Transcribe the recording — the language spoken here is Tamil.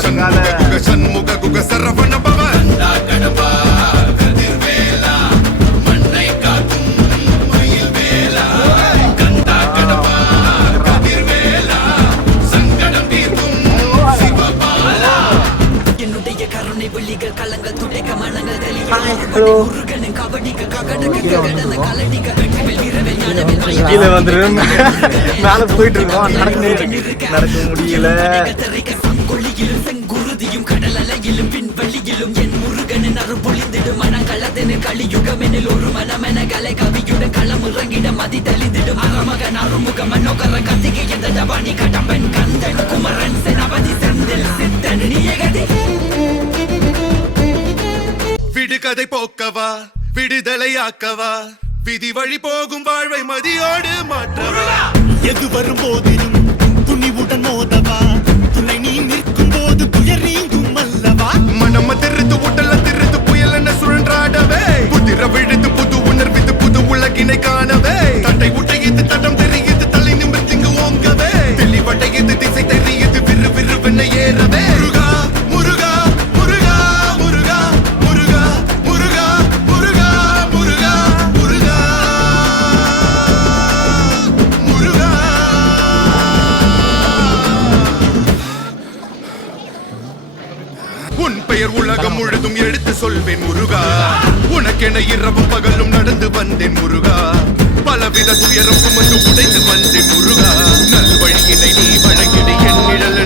சண்முக குக சரவண பவ கடப்பா கதிர்வேலா மண்ணை காக்கும் மயில் வேலா கந்தா கடப்பா கதிர்வேலா சங்கடம் தீர்க்கும் சிவபாலா என்னுடைய கருணை விழிகள் கலங்கள் துடைக்க மனங்கள் முருகனின் கபடிக்க ககடக ககடன கலடிக்க இரவில் ஞானவில் கீழே வந்துடும் மேல போயிட்டு இருக்கோம் நடக்க முடியல கொள்ளியிலும் செங்குருதியும் கடல் அலையிலும் பின்வழியிலும் என் முருகனின் அருள்பொழிந்திடும் மனங்களதென கலியுகமெனில் ஒரு மனமென கலை கவியுடன் களம் இறங்கிட மதி தெளிந்திடும் அறமகன் அருமுக மனோகர கத்திகை எந்த டபானி கடம்பன் கந்தன் குமரன் செனபதி செந்தில் சித்தன் நீயகதி விடுகதை போக்கவா விடுதலையாக்கவா விதி வழி போகும் வாழ்வை மதியோடு மாற்றவா எது வரும் போதிலும் துணிவுடன் மோதவா துணை நீ நிற்கும் போது துயர் நீங்கும் அல்லவா மனம் திருத்து உடல திருத்து புயல் என சுழன்றாடவே புதிர விழுத்து புது உணர்வித்து புது உலகினை காணவே தட்டை உட்டையது தடம் தெரியுது தலை நிமிர்த்திங்கு ஓங்கவே தெளிவடையது திசை தெரியுது விறு விறுவென ஏறவே முருகா முருகா முருகா முருகா முருகா முருகா முருகா முருகா முருகா உன் பெயர் உலகம் முழுதும் எடுத்து சொல்வேன் முருகா உனக்கென இரவும் பகலும் நடந்து வந்தேன் முருகா பலவித துயரம் சுமந்து உடைந்து வந்தேன் முருகா நல்வழியினை நீ வழங்கிடு என் நிழல்